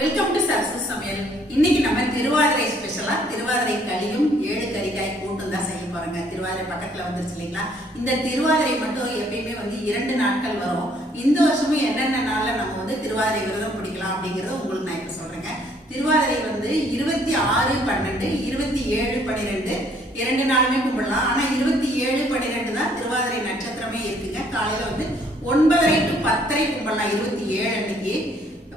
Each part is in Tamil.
வெல்கம் டு சரசு சமையல் இன்னைக்கு நம்ம திருவாதிரை ஸ்பெஷலா திருவாதிரை களியும் ஏழு கறிக்காய் கூட்டும் தான் செய்ய போறோங்க. திருவாதிரை பக்கத்துல வந்துருச்சு இல்லைங்களா? இந்த திருவாதிரை மட்டும் எப்பயுமே வந்து இரண்டு நாட்கள் வரும். இந்த வருஷமும் என்னென்ன நாள்ல நம்ம வந்து திருவாதிரை விரதம் பிடிக்கலாம் அப்படிங்கறத உங்களுக்கு நான் இப்ப சொல்றேங்க. திருவாதிரை வந்து இருபத்தி ஆறு பன்னெண்டு இருபத்தி ஏழு பன்னிரெண்டு இரண்டு நாளுமே கும்பிடலாம். ஆனா இருபத்தி ஏழு பன்னிரெண்டு தான் திருவாதிரை நட்சத்திரமே இருக்குங்க. காலையில வந்து ஒன்பதரை டு பத்தரை கும்பிடலாம். இருபத்தி ஏழு அன்னைக்கு.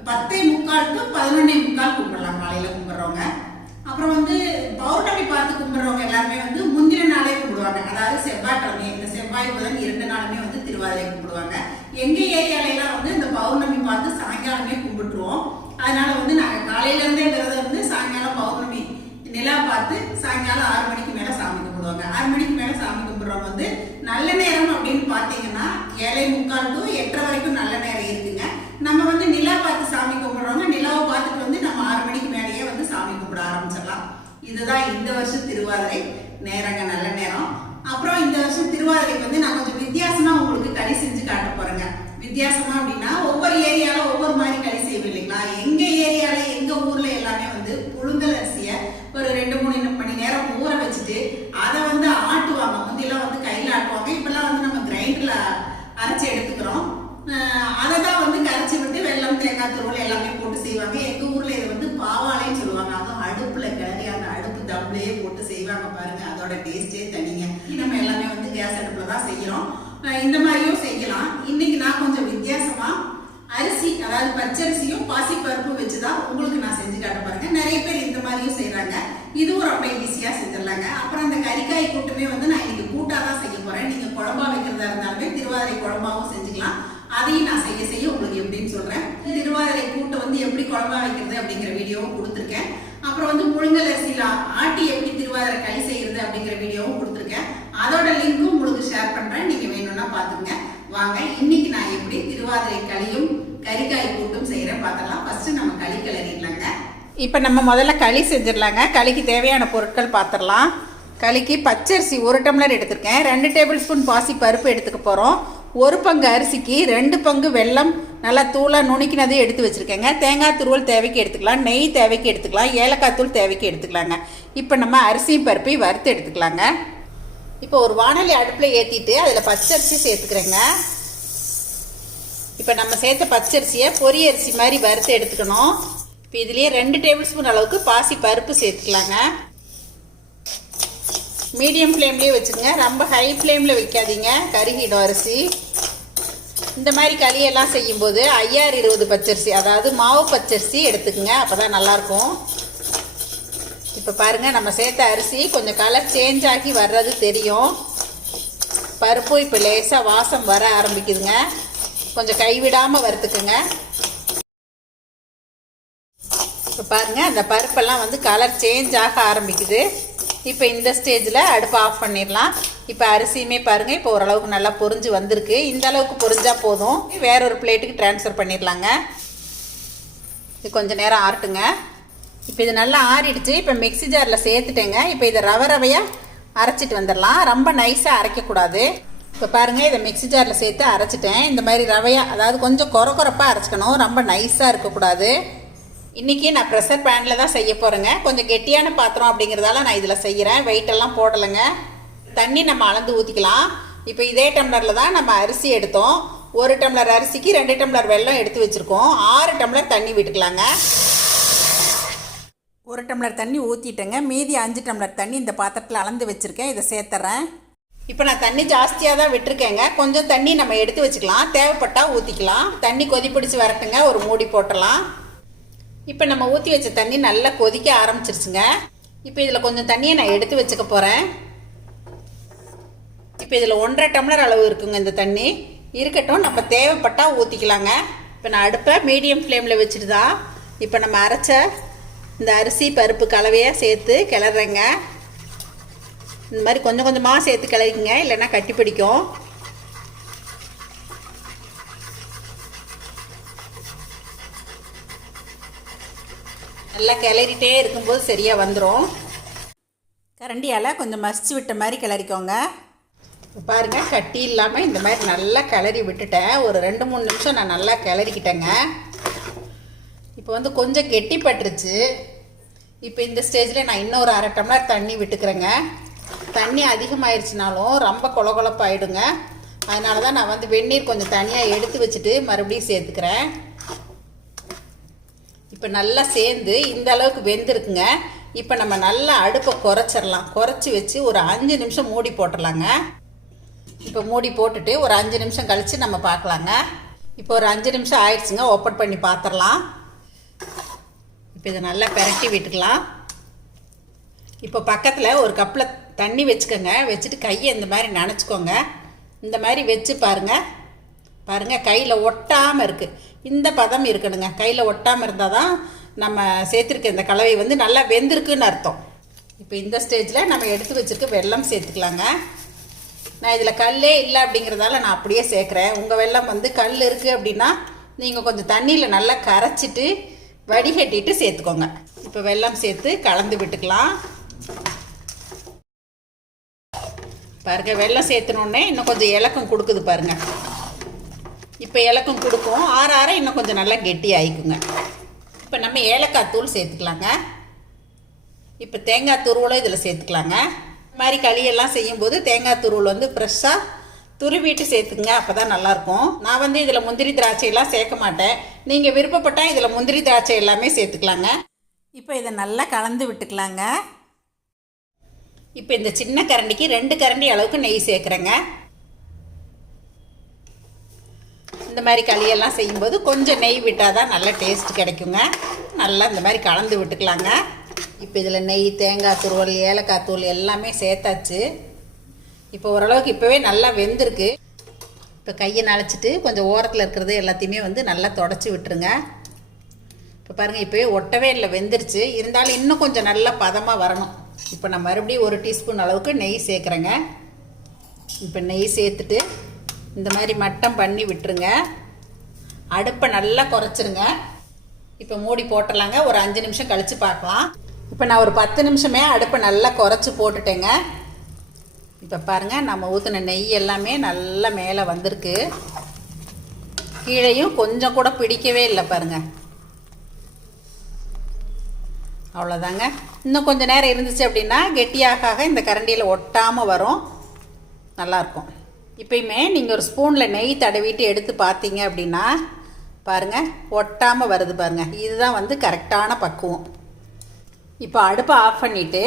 பத்தே முக்கால் டு பதினொன்னே முக்கால் கும்பிடலாம். காலையில் கும்பிட்றவங்க. அப்புறம் வந்து பௌர்ணமி பார்த்து கும்பிட்றவங்க எல்லாருமே வந்து முந்தின நாளே கும்பிடுவாங்க. அதாவது செவ்வாய்க்கிழமை இந்த செவ்வாய் புதன் இரண்டு நாளுமே வந்து திருவாதிரை கும்பிடுவாங்க. எங்கள் ஏரியாலையெல்லாம் வந்து இந்த பௌர்ணமி பார்த்து சாயங்காலமே கும்பிட்டுருவோம். அதனால வந்து நாங்கள் காலையிலேருந்தே விரதம் வந்து சாயங்காலம் பௌர்ணமி நிலா பார்த்து சாயங்காலம் ஆறு மணிக்கு மேலே சாமி கும்பிடுவாங்க. ஆறு மணிக்கு மேலே சாமி கும்பிட்றவங்க வந்து நல்ல நேரம் அப்படின்னு பார்த்தீங்கன்னா ஏழை முக்கால் டு எட்டரை வரைக்கும் நல்ல நேரம் இருக்குது நம்ம வந்து நிலா பார்த்து சாமி கும்பிடுறவங்க நிலாவை பார்த்துட்டு வந்து நம்ம ஆறு மணிக்கு மேலேயே வந்து சாமி கும்பிட ஆரம்பிச்சிடலாம். இதுதான் இந்த வருஷம் திருவாதிரை. நேரங்க நல்ல நேரம். அப்புறம் இந்த வருஷம் திருவாதிரைக்கு வந்து நான் கொஞ்சம் வித்தியாசமா உங்களுக்கு களி செஞ்சு காட்ட போறேங்க. வித்தியாசமா அப்படின்னா ஒவ்வொரு ஏரியால ஒவ்வொரு மாதிரி களி செய்வோம் இல்லைங்களா? எங்க ஏரியால எங்க ஊர்ல எல்லாமே வந்து புழுங்கல் அரிசி ஒரு ரெண்டு மூணு மணி நேரம் ஊற வச்சுட்டு அதை வந்து ஆட்டுவாங்க முந்தியெல்லாம் வந்து கையில ஆட்டுவாங்க இப்பெல்லாம் வந்து நம்ம கிரைண்டர்ல அரைச்சி எடுத்துக்கிறோம் அதை தான் வந்து கரைச்சி விட்டு வெல்லம் தேங்காய் துருவல் எல்லாமே போட்டு செய்வாங்க எங்க ஊர்ல இதை வந்து பாவாலைன்னு சொல்லுவாங்க அதுவும் அடுப்புல கிளறி அந்த அடுப்பு தம்ளையே போட்டு செய்வாங்க பாருங்க அதோட டேஸ்டே தனிங்க நம்ம எல்லாமே வந்து கேஸ் அடுப்புல தான் செய்யறோம் அஹ் இந்த மாதிரியும் செய்யலாம் இன்னைக்கு நான் கொஞ்சம் வித்தியாசமா அரிசி அதாவது பச்சரிசியும் பாசி வச்சு வச்சுதான் உங்களுக்கு நான் செஞ்சு காட்ட பாருங்க நிறைய பேர் இந்த மாதிரியும் செய்கிறாங்க இதுவும் ரொம்ப ஈஸியா செஞ்சிடலாங்க. அப்புறம் அந்த கறிக்காய் கூட்டுமே வந்து நான் இன்னைக்கு கூட்டாக தான் செய்ய போறேன். நீங்க குழம்பா வைக்கிறதா இருந்தாலுமே திருவாதிரை குழம்பாவும் செஞ்சுக்கலாம். அதையும் நான் செய்ய செய்ய உங்களுக்கு எப்படின்னு சொல்றேன். திருவாதிரை கூட்டை வந்து எப்படி குழம்பா வைக்கிறது அப்படிங்கிற வீடியோவும் கொடுத்துருக்கேன். அப்புறம் வந்து முழுங்கல் அரிசியில ஆட்டி எப்படி திருவாதிரை களி செய்யறது அப்படிங்கிற வீடியோவும் கொடுத்துருக்கேன். அதோட லிங்க்கும் உங்களுக்கு ஷேர் பண்றேன். நீங்க வேணும்னா பாத்துங்க வாங்க இன்னைக்கு நான் எப்படி திருவாதிரை களியும் கறிக்காய் கூட்டும் செய்யறேன். பார்த்தலாம் ஃபஸ்ட்டு நம்ம களி கிளறிடலாங்க. இப்போ நம்ம முதல்ல களி செஞ்சிடலாங்க. களிக்கு தேவையான பொருட்கள் பார்த்துடலாம். களிக்கு பச்சரிசி ஒரு டம்ளர் எடுத்திருக்கேன். ரெண்டு டேபிள் ஸ்பூன் பாசி பருப்பு எடுத்துக்க போகிறோம் ஒரு பங்கு அரிசிக்கு ரெண்டு பங்கு வெல்லம் நல்லா தூளாக நுணுக்கினதே எடுத்து வச்சுருக்கேங்க. தேங்காய் துருவல் தேவைக்கு எடுத்துக்கலாம். நெய் தேவைக்கு எடுத்துக்கலாம். ஏலக்காய் தூள் தேவைக்கு எடுத்துக்கலாங்க. இப்போ நம்ம அரிசியும் பருப்பையும் வறுத்து எடுத்துக்கலாங்க. இப்போ ஒரு வானொலி அடுப்பில் ஏற்றிட்டு அதில் பச்சரிசி சேர்த்துக்கிறேங்க. இப்போ நம்ம சேர்த்த பச்சரிசியை பொரிய அரிசி மாதிரி வறுத்து எடுத்துக்கணும். இப்போ இதுலேயே ரெண்டு டேபிள் ஸ்பூன் அளவுக்கு பாசி பருப்பு சேர்த்துக்கலாங்க. மீடியம் ஃப்ளேம்லேயே வச்சுக்கோங்க. ரொம்ப ஹை ஃப்ளேமில் வைக்காதீங்க. கருகிடும் அரிசி. இந்த மாதிரி களியெல்லாம் செய்யும்போது ஐயாறு இருபது பச்சரிசி அதாவது மாவு பச்சரிசி எடுத்துக்கோங்க. அப்போ தான் நல்லாயிருக்கும். இப்போ பாருங்கள் நம்ம சேர்த்த அரிசி கொஞ்சம் கலர் சேஞ்ச் ஆகி வர்றது தெரியும். பருப்பும் இப்போ லேசாக வாசம் வர ஆரம்பிக்குதுங்க. கொஞ்சம் கைவிடாமல் வறுத்துக்குங்க. இப்போ பாருங்கள் அந்த பருப்பெல்லாம் வந்து கலர் சேஞ்ச் ஆக ஆரம்பிக்குது. இப்போ இந்த ஸ்டேஜில் அடுப்பை ஆஃப் பண்ணிடலாம். இப்போ அரிசியுமே பாருங்கள் இப்போ ஓரளவுக்கு நல்லா பொரிஞ்சு வந்திருக்கு. இந்த அளவுக்கு பொறிஞ்சால் போதும். வேற ஒரு பிளேட்டுக்கு ட்ரான்ஸ்ஃபர் பண்ணிடலாங்க. இது கொஞ்சம் நேரம் ஆறட்டுங்க. இப்போ இது நல்லா ஆறிடுச்சு. இப்போ மிக்ஸி ஜாரில் சேர்த்துட்டேங்க. இப்போ இதை ரவ ரவையாக அரைச்சிட்டு வந்துடலாம். ரொம்ப நைஸாக அரைக்கக்கூடாது. இப்போ பாருங்கள் இதை மிக்ஸி ஜாரில் சேர்த்து அரைச்சிட்டேன். இந்த மாதிரி ரவையாக அதாவது கொஞ்சம் குறை குறைப்பாக அரைச்சிக்கணும். ரொம்ப நைஸாக இருக்கக்கூடாது. இன்றைக்கி நான் ப்ரெஷர் பேனில் தான் செய்ய போகிறேங்க கொஞ்சம் கெட்டியான பாத்திரம் அப்படிங்கிறதால நான் இதில் செய்கிறேன் வெயிட்டெல்லாம் போடலைங்க. தண்ணி நம்ம அளந்து ஊற்றிக்கலாம் இப்போ இதே டம்ளரில் தான் நம்ம அரிசி எடுத்தோம். ஒரு டம்ளர் அரிசிக்கு ரெண்டு டம்ளர் வெல்லம் எடுத்து வச்சுருக்கோம். ஆறு டம்ளர் தண்ணி விட்டுக்கலாங்க. ஒரு டம்ளர் தண்ணி ஊற்றிட்டேங்க மீதி அஞ்சு டம்ளர் தண்ணி இந்த பாத்திரத்தில் அளந்து வச்சுருக்கேன். இதை சேர்த்துறேன். இப்போ நான் தண்ணி ஜாஸ்தியாக தான் விட்டுருக்கேங்க. கொஞ்சம் தண்ணி நம்ம எடுத்து வச்சுக்கலாம். தேவைப்பட்டால் ஊற்றிக்கலாம் தண்ணி கொதிப்பிடிச்சு வரட்டுங்க. ஒரு மூடி போட்டலாம் இப்போ நம்ம ஊற்றி வச்ச தண்ணி நல்லா கொதிக்க ஆரம்பிச்சிருச்சுங்க. இப்போ இதில் கொஞ்சம் தண்ணியை நான் எடுத்து வச்சுக்க போகிறேன் இப்போ இதில் ஒன்றரை டம்ளர் அளவு இருக்குங்க இந்த தண்ணி. இருக்கட்டும் நம்ம தேவைப்பட்டால் ஊற்றிக்கலாங்க இப்போ நான் அடுப்பை மீடியம் ஃப்ளேமில் வச்சுட்டு தான் இப்போ நம்ம அரைச்ச இந்த அரிசி பருப்பு கலவையாக சேர்த்து கிளறேங்க. இந்த மாதிரி கொஞ்சம் கொஞ்சமாக சேர்த்து கிளறிங்க இல்லைன்னா கட்டி பிடிக்கும். நல்லா கிளறிட்டே இருக்கும்போது சரியாக வந்துடும் கரண்டியால் கொஞ்சம் மசிச்சு விட்ட மாதிரி கிளறிக்கோங்க. பாருங்கள் கட்டி இல்லாமல் இந்த மாதிரி நல்லா கிளறி விட்டுட்டேன். ஒரு ரெண்டு மூணு நிமிஷம் நான் நல்லா கிளறிக்கிட்டேங்க. இப்போ வந்து கொஞ்சம் கெட்டிப்பட்டுருச்சு. இப்போ இந்த ஸ்டேஜில் நான் இன்னொரு அரை டம்ளர் தண்ணி விட்டுக்கிறேங்க. தண்ணி அதிகமாயிருச்சுனாலும் ரொம்ப கொலகொலப்பாயிடுங்க. அதனால தான் நான் வந்து வெந்நீர் கொஞ்சம் தனியாக எடுத்து வச்சுட்டு மறுபடியும் சேர்த்துக்கிறேன். இப்போ நல்லா சேர்ந்து இந்த அளவுக்கு வெந்திருக்குங்க. இப்போ நம்ம நல்லா அடுப்பை குறைச்சிடலாம் குறைச்சி வச்சு ஒரு அஞ்சு நிமிஷம் மூடி போட்டுடலாங்க இப்போ மூடி போட்டுட்டு ஒரு அஞ்சு நிமிஷம் கழித்து நம்ம பார்க்கலாங்க. இப்போ ஒரு அஞ்சு நிமிஷம் ஆயிடுச்சுங்க. ஓப்பன் பண்ணி பார்த்துடலாம் இப்போ இதை நல்லா பெரட்டி விட்டுக்கலாம். இப்போ பக்கத்தில் ஒரு கப்பில் தண்ணி வச்சுக்கோங்க. வச்சுட்டு கையை இந்த மாதிரி நினச்சிக்கோங்க. இந்த மாதிரி வச்சு பாருங்கள் பாருங்கள் கையில் ஒட்டாமல் இருக்குது இந்த பதம் இருக்கணுங்க. கையில் ஒட்டாமல் இருந்தால் தான் நம்ம சேர்த்துருக்க இந்த கலவை வந்து நல்லா வெந்திருக்குன்னு அர்த்தம். இப்போ இந்த ஸ்டேஜில் நம்ம எடுத்து வச்சுருக்க வெள்ளம் சேர்த்துக்கலாங்க. நான் இதில் கல்லே இல்லை அப்படிங்கிறதால நான் அப்படியே சேர்க்குறேன். உங்கள் வெள்ளம் வந்து கல் இருக்குது அப்படின்னா நீங்கள் கொஞ்சம் தண்ணியில் நல்லா கரைச்சிட்டு வடிகட்டிட்டு சேர்த்துக்கோங்க. இப்போ வெல்லம் சேர்த்து கலந்து விட்டுக்கலாம். பாருங்க வெள்ளம் சேர்த்துனோடனே இன்னும் கொஞ்சம் இலக்கம் கொடுக்குது பாருங்க. இப்போ இலக்கம் கொடுக்கும் ஆற ஆற இன்னும் கொஞ்சம் நல்லா கெட்டி ஆயிக்குங்க. இப்போ நம்ம ஏலக்காய் தூள் சேர்த்துக்கலாங்க. இப்போ தேங்காய் துருவலும் இதில் சேர்த்துக்கலாங்க. இந்த மாதிரி களியெல்லாம் செய்யும்போது தேங்காய் துருவல் வந்து ஃப்ரெஷ்ஷாக துருவிட்டு சேர்த்துக்குங்க அப்போ தான் நல்லாயிருக்கும். நான் வந்து இதில் முந்திரி திராட்சையெல்லாம் சேர்க்க மாட்டேன். நீங்கள் விருப்பப்பட்டால் இதில் முந்திரி திராட்சை எல்லாமே சேர்த்துக்கலாங்க. இப்போ இதை நல்லா கலந்து விட்டுக்கலாங்க. இப்போ இந்த சின்ன கரண்டிக்கு ரெண்டு கரண்டி அளவுக்கு நெய் சேர்க்குறேங்க. இந்த மாதிரி களியெல்லாம் செய்யும்போது கொஞ்சம் நெய் விட்டால் தான் நல்ல டேஸ்ட் கிடைக்குங்க. நல்லா இந்த மாதிரி கலந்து விட்டுக்கலாங்க. இப்போ இதில் நெய் தேங்காய் துருவல் ஏலக்காய் தூள் எல்லாமே சேர்த்தாச்சு. இப்போ ஓரளவுக்கு இப்போவே நல்லா வெந்திருக்கு. இப்போ கையை நனைச்சிட்டு கொஞ்சம் ஓரத்தில் இருக்கிறது எல்லாத்தையுமே வந்து நல்லா தொடச்சி விட்டுருங்க. இப்போ பாருங்கள் இப்போவே ஒட்டவே இல்லை வெந்துருச்சு. இருந்தாலும் இன்னும் கொஞ்சம் நல்லா பதமாக வரணும். இப்போ நான் மறுபடியும் ஒரு டீஸ்பூன் அளவுக்கு நெய் சேர்க்குறேங்க. இப்போ நெய் சேர்த்துட்டு இந்த மாதிரி மட்டம் பண்ணி விட்டுருங்க. அடுப்பை நல்லா குறைச்சிருங்க. இப்போ மூடி போட்டுடலாங்க. ஒரு அஞ்சு நிமிஷம் கழித்து பார்க்கலாம். இப்போ நான் ஒரு பத்து நிமிஷமே அடுப்பை நல்லா குறைச்சி போட்டுட்டேங்க. இப்போ பாருங்கள் நம்ம ஊற்றின நெய் எல்லாமே நல்லா மேலே வந்திருக்கு. கீழேயும் கொஞ்சம் கூட பிடிக்கவே இல்லை பாருங்கள் அவ்வளோதாங்க இன்னும் கொஞ்சம் நேரம் இருந்துச்சு அப்படின்னா கெட்டியாக இந்த கரண்டியில் ஒட்டாமல் வரும். நல்லாயிருக்கும் இப்பயுமே நீங்கள் ஒரு ஸ்பூனில் நெய் தடவிட்டு எடுத்து பார்த்தீங்க அப்படின்னா பாருங்கள் ஒட்டாமல் வருது பாருங்கள் இதுதான் வந்து கரெக்டான பக்குவம். இப்போ அடுப்பை ஆஃப் பண்ணிவிட்டு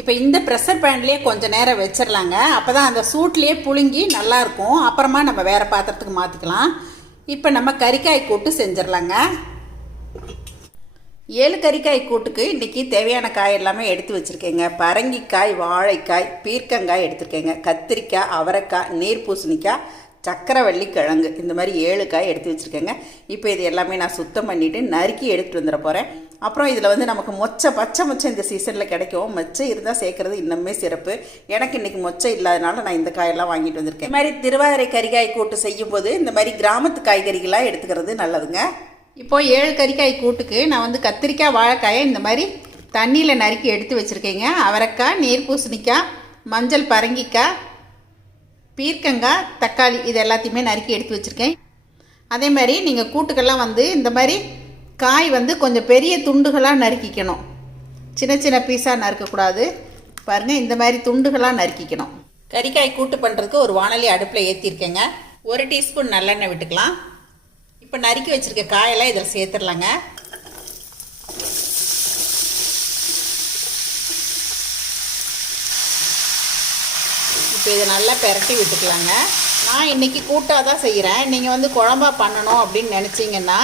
இப்போ இந்த ப்ரெஷர் பேன்லேயே கொஞ்சம் நேரம் வச்சிடலாங்க அப்போ தான் அந்த சூட்லேயே புழுங்கி நல்லாயிருக்கும் அப்புறமா நம்ம வேறு பாத்திரத்துக்கு மாற்றிக்கலாம் இப்போ நம்ம கறிக்காய் கூட்டு செஞ்சிடலாங்க ஏழு கறிக்காய் கூட்டுக்கு இன்றைக்கி தேவையான காய் எல்லாமே எடுத்து வச்சுருக்கேங்க. பரங்கிக்காய் வாழைக்காய் பீர்க்கங்காய் எடுத்துருக்கேங்க. கத்திரிக்காய் அவரைக்காய் நீர் பூசணிக்காய் சக்கரவள்ளி கிழங்கு. இந்த மாதிரி ஏழு காய் எடுத்து வச்சுருக்கேங்க. இப்போ இது எல்லாமே நான் சுத்தம் பண்ணிவிட்டு நறுக்கி எடுத்துகிட்டு வந்துட போகிறேன் அப்புறம் இதில் வந்து நமக்கு மொச்சை பச்சை மொச்சை இந்த சீசனில் கிடைக்கும். மொச்சை இருந்தால் சேர்க்குறது இன்னுமே சிறப்பு. எனக்கு இன்றைக்கி மொச்சை இல்லாதனால நான் இந்த காயெல்லாம் வாங்கிட்டு வந்திருக்கேன். இந்த மாதிரி திருவாதிரை கறிக்காய் கூட்டு செய்யும்போது இந்த மாதிரி கிராமத்து காய்கறிகளாக எடுத்துக்கிறது நல்லதுங்க. இப்போ ஏழு கறிக்காய் கூட்டுக்கு நான் வந்து கத்திரிக்காய் வாழைக்காயை இந்த மாதிரி தண்ணியில் நறுக்கி எடுத்து வச்சுருக்கேங்க. அவரைக்காய் நீர் பூசணிக்காய் மஞ்சள் பரங்கிக்காய் பீர்க்கங்காய் தக்காளி இது எல்லாத்தையுமே நறுக்கி எடுத்து வச்சுருக்கேன். அதே மாதிரி நீங்கள் கூட்டுக்கெல்லாம் வந்து இந்த மாதிரி காய் வந்து கொஞ்சம் பெரிய துண்டுகளாக நறுக்கிக்கணும். சின்ன சின்ன பீஸாக நறுக்கக்கூடாது. பாருங்கள் இந்த மாதிரி துண்டுகளாக நறுக்கிக்கணும். கறிக்காய் கூட்டு பண்ணுறதுக்கு ஒரு வானொலி அடுப்பில் ஏற்றிருக்கேங்க ஒரு டீஸ்பூன் நல்லெண்ணெய் விட்டுக்கலாம். இப்போ நறுக்கி வச்சுருக்க காயெல்லாம் இதில் சேர்த்துடலாங்க. இப்போ இதை நல்லா பெரட்டி விட்டுக்கலாங்க. நான் இன்றைக்கி கூட்டாக தான் செய்கிறேன் நீங்கள் வந்து குழம்பா பண்ணணும் அப்படின்னு நினச்சிங்கன்னா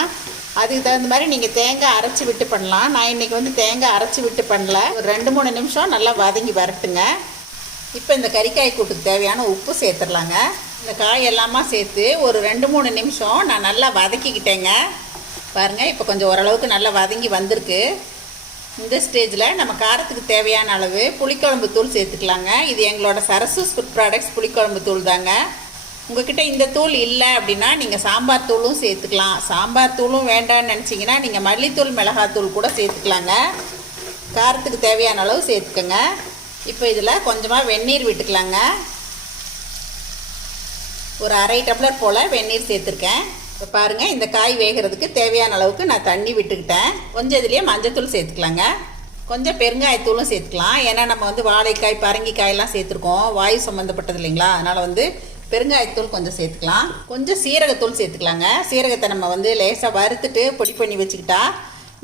அதுக்கு தகுந்த மாதிரி நீங்கள் தேங்காய் அரைச்சி விட்டு பண்ணலாம். நான் இன்றைக்கி வந்து தேங்காய் அரைச்சி விட்டு பண்ணல. ஒரு ரெண்டு மூணு நிமிஷம் நல்லா வதங்கி வரட்டுங்க. இப்போ இந்த கறிக்காய் கூட்டுக்கு தேவையான உப்பு சேர்த்துடலாங்க. இந்த காய் எல்லாமா சேர்த்து ஒரு ரெண்டு மூணு நிமிஷம் நான் நல்லா வதக்கிக்கிட்டேங்க. பாருங்கள் இப்போ கொஞ்சம் ஓரளவுக்கு நல்லா வதங்கி வந்திருக்கு. இந்த ஸ்டேஜில் நம்ம காரத்துக்கு தேவையான அளவு புளிக்குழம்பு தூள் சேர்த்துக்கலாங்க. இது எங்களோட சரசு ஃபுட் ப்ராடக்ட்ஸ் புளிக்குழம்பு தூள் தாங்க. உங்ககிட்ட இந்த தூள் இல்லை அப்படின்னா நீங்கள் சாம்பார் தூளும் சேர்த்துக்கலாம். சாம்பார் தூளும் வேண்டாம்னு நினச்சிங்கன்னா நீங்கள் மல்லித்தூள் மிளகாத்தூள் கூட சேர்த்துக்கலாங்க. காரத்துக்கு தேவையான அளவு சேர்த்துக்கோங்க. இப்போ இதில் கொஞ்சமாக வெந்நீர் விட்டுக்கலாங்க. ஒரு அரை டம்ளர் போல் வெந்நீர் சேர்த்துருக்கேன். இப்போ பாருங்கள் இந்த காய் வேகிறதுக்கு தேவையான அளவுக்கு நான் தண்ணி விட்டுக்கிட்டேன். கொஞ்சம் இதுலேயே மஞ்சத்தூள் சேர்த்துக்கலாங்க. கொஞ்சம் பெருங்காயத்தூளும் சேர்த்துக்கலாம். ஏன்னா நம்ம வந்து வாழைக்காய் பரங்கிக்காயெல்லாம் சேர்த்துருக்கோம். வாயு சம்மந்தப்பட்டது இல்லைங்களா? அதனால் வந்து பெருங்காயத்தூள் கொஞ்சம் சேர்த்துக்கலாம். கொஞ்சம் சீரகத்தூள் சேர்த்துக்கலாங்க. சீரகத்தை நம்ம வந்து லேசாக வறுத்துட்டு பொடி பண்ணி வச்சுக்கிட்டா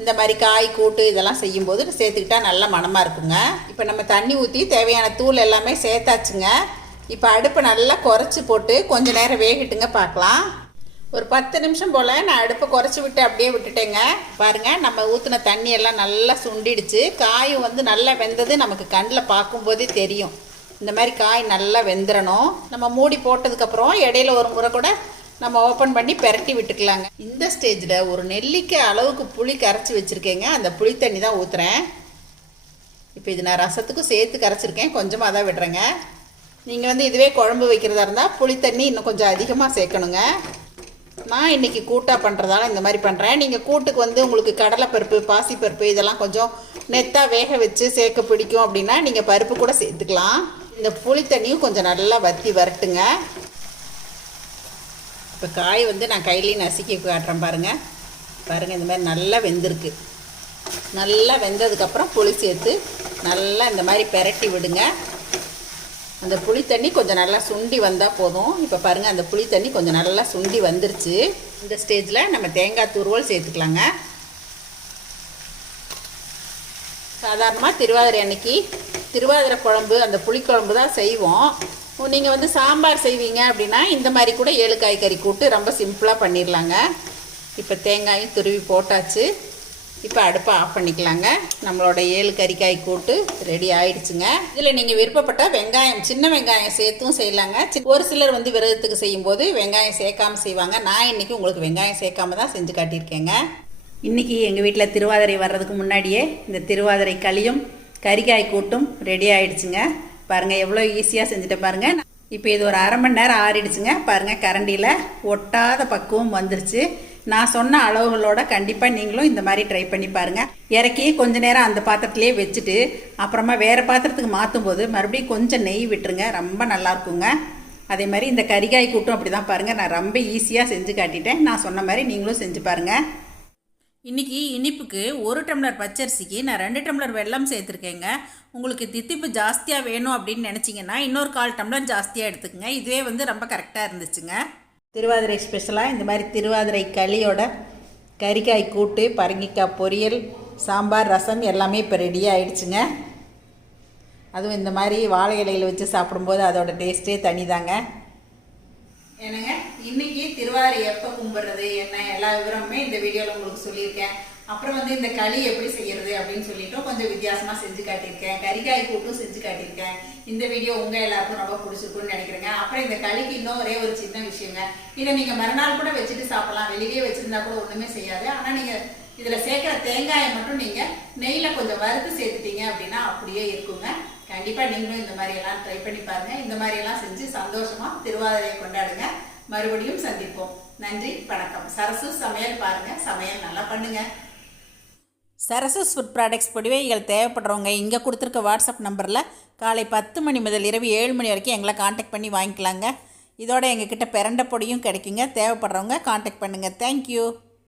இந்த மாதிரி காய் கூட்டு இதெல்லாம் செய்யும்போது சேர்த்துக்கிட்டா நல்ல மணமாக இருக்குங்க. இப்போ நம்ம தண்ணி ஊற்றி தேவையான தூள் எல்லாமே சேர்த்தாச்சுங்க. இப்போ அடுப்பை நல்லா குறைச்சி போட்டு கொஞ்சம் நேரம் வேகட்டுங்க பார்க்கலாம். ஒரு பத்து நிமிஷம் போல் நான் அடுப்பை குறைச்சி விட்டு அப்படியே விட்டுட்டேங்க. பாருங்கள் நம்ம ஊற்றின தண்ணி எல்லாம் நல்லா சுண்டிடுச்சு. காயும் வந்து நல்லா வெந்தது நமக்கு கண்ணில் பார்க்கும்போதே தெரியும். இந்த மாதிரி காய் நல்லா வெந்துடணும் நம்ம மூடி போட்டதுக்கப்புறம் இடையில ஒரு முறை கூட நம்ம ஓப்பன் பண்ணி பெரட்டி விட்டுக்கலாங்க. இந்த ஸ்டேஜில் ஒரு நெல்லிக்காய் அளவுக்கு புளி கரைச்சி வச்சுருக்கேங்க. அந்த புளி தண்ணி தான் ஊற்றுறேன் இப்போ இது நான் ரசத்துக்கும் சேர்த்து கரைச்சிருக்கேன். கொஞ்சமாக தான் விடுறேங்க. நீங்கள் வந்து இதுவே குழம்பு வைக்கிறதா இருந்தால் புளி தண்ணி இன்னும் கொஞ்சம் அதிகமாக சேர்க்கணுங்க. நான் இன்றைக்கி கூட்டாக பண்ணுறதால இந்த மாதிரி பண்ணுறேன் நீங்கள் கூட்டுக்கு வந்து உங்களுக்கு கடலைப்பருப்பு பாசிப்பருப்பு இதெல்லாம் கொஞ்சம் நெத்தாக வேக வச்சு சேர்க்க பிடிக்கும் அப்படின்னா நீங்கள் பருப்பு கூட சேர்த்துக்கலாம். இந்த புளி தண்ணியும் கொஞ்சம் நல்லா வற்றி வரட்டுங்க. இப்போ காய் வந்து நான் கையிலையும் நசுக்கி காட்டுறேன் பாருங்கள் பாருங்கள் இந்த மாதிரி நல்லா வெந்திருக்கு. நல்லா வெந்ததுக்கப்புறம் புளி சேர்த்து நல்லா இந்த மாதிரி பெரட்டி விடுங்க. அந்த புளி தண்ணி கொஞ்சம் நல்லா சுண்டி வந்தால் போதும். இப்போ பாருங்கள் அந்த புளி தண்ணி கொஞ்சம் நல்லா சுண்டி வந்துருச்சு. இந்த ஸ்டேஜில் நம்ம தேங்காய் துருவல் சேர்த்துக்கலாங்க. சாதாரணமாக திருவாதிரை அன்னைக்கு திருவாதிரை குழம்பு அந்த புளிக்குழம்பு தான் செய்வோம். நீங்கள் வந்து சாம்பார் செய்வீங்க அப்படின்னா இந்த மாதிரி கூட ஏழு காய்கறி கூட்டு ரொம்ப சிம்பிளாக பண்ணிடலாங்க இப்போ தேங்காயும் துருவி போட்டாச்சு. இப்போ அடுப்பை ஆஃப் பண்ணிக்கலாங்க. நம்மளோட ஏழு கறிக்காய் கூட்டு ரெடி ஆயிடுச்சுங்க. இதில் நீங்கள் விருப்பப்பட்ட வெங்காயம் சின்ன வெங்காயம் சேர்த்தும் செய்யலாங்க. ஒரு சிலர் வந்து விரதத்துக்கு செய்யும்போது வெங்காயம் சேர்க்காம செய்வாங்க. நான் இன்றைக்கி உங்களுக்கு வெங்காயம் சேர்க்காம தான் செஞ்சு காட்டியிருக்கேங்க. இன்னைக்கு எங்கள் வீட்டில் திருவாதிரை வர்றதுக்கு முன்னாடியே இந்த திருவாதிரை களியும் கறிக்காய் கூட்டும் ரெடி ஆயிடுச்சுங்க. பாருங்கள் எவ்வளோ ஈஸியாக செஞ்சுட்டு பாருங்கள் இப்போ இது ஒரு அரை மணி நேரம் ஆறிடுச்சுங்க. பாருங்கள் கரண்டியில் ஒட்டாத பக்குவம் வந்துருச்சு. நான் சொன்ன அளவுகளோட கண்டிப்பாக நீங்களும் இந்த மாதிரி ட்ரை பண்ணி பாருங்கள் இறக்கி கொஞ்ச நேரம் அந்த பாத்திரத்துலேயே வச்சுட்டு அப்புறமா வேறு பாத்திரத்துக்கு மாற்றும் போது மறுபடியும் கொஞ்சம் நெய் விட்டுருங்க ரொம்ப நல்லா இருக்குங்க. அதே மாதிரி இந்த கறிகாய் கூட்டும் அப்படி தான் பாருங்கள் நான் ரொம்ப ஈஸியாக செஞ்சு காட்டிட்டேன். நான் சொன்ன மாதிரி நீங்களும் செஞ்சு பாருங்கள் இன்றைக்கி இனிப்புக்கு ஒரு டம்ளர் பச்சரிசிக்கு நான் ரெண்டு டம்ளர் வெல்லம் சேர்த்துருக்கேங்க. உங்களுக்கு தித்திப்பு ஜாஸ்தியாக வேணும் அப்படின்னு நினச்சிங்கன்னா இன்னொரு கால் டம்ளர் ஜாஸ்தியாக எடுத்துக்கங்க. இதுவே வந்து ரொம்ப கரெக்டாக இருந்துச்சுங்க. திருவாதிரை ஸ்பெஷலாக இந்த மாதிரி திருவாதிரை களியோட கறிக்காய் கூட்டு பரங்கிக்காய் பொரியல் சாம்பார் ரசம் எல்லாமே இப்போ ரெடி ஆயிடுச்சுங்க. அதுவும் இந்த மாதிரி வாழை இலையில் வச்சு சாப்பிடும்போது அதோட டேஸ்ட்டே தனிதாங்க. என்னங்க இன்னைக்கு திருவாதிரை எப்போ கும்பிட்றது என்ன எல்லா விவரமுமே இந்த வீடியோவில் உங்களுக்கு சொல்லியிருக்கேன். அப்புறம் வந்து இந்த களி எப்படி செய்யறது அப்படின்னு சொல்லிட்டு கொஞ்சம் வித்தியாசமா செஞ்சு காட்டியிருக்கேன். கறிக்காய் கூட்டும் செஞ்சு காட்டியிருக்கேன். இந்த வீடியோ உங்க எல்லாருக்கும் ரொம்ப பிடிச்சிருக்கும்னு நினைக்கிறேங்க. அப்புறம் இந்த களிக்கு இன்னும் ஒரே ஒரு சின்ன விஷயங்க. இதை நீங்க மறுநாள் கூட வச்சுட்டு சாப்பிடலாம். வெளியே வச்சிருந்தா கூட ஒண்ணுமே செய்யாது. ஆனா நீங்க இதுல சேர்க்கிற தேங்காயை மட்டும் நீங்க நெய்ல கொஞ்சம் வறுத்து சேர்த்துட்டீங்க அப்படின்னா அப்படியே இருக்குங்க. கண்டிப்பா நீங்களும் இந்த மாதிரி எல்லாம் ட்ரை பண்ணி பாருங்க. இந்த மாதிரி எல்லாம் செஞ்சு சந்தோஷமா திருவாதிரையை கொண்டாடுங்க. மறுபடியும் சந்திப்போம். நன்றி வணக்கம். சரசு சமையல் பாருங்க. சமையல் நல்லா பண்ணுங்க. சரசஸ் ஃபுட் ப்ராடக்ட்ஸ் பொடிவைகள் தேவைப்படுறவங்க இங்கே கொடுத்துருக்க வாட்ஸ்அப் நம்பரில் காலை பத்து மணி முதல் இரவு ஏழு மணி வரைக்கும் எங்களை காண்டாக்ட் பண்ணி வாங்கிக்கலாங்க. இதோட எங்ககிட்ட பிறண்ட பொடியும் கிடைக்குங்க. தேவைப்படுறவங்க காண்டாக்ட் பண்ணுங்கள் தேங்க்யூ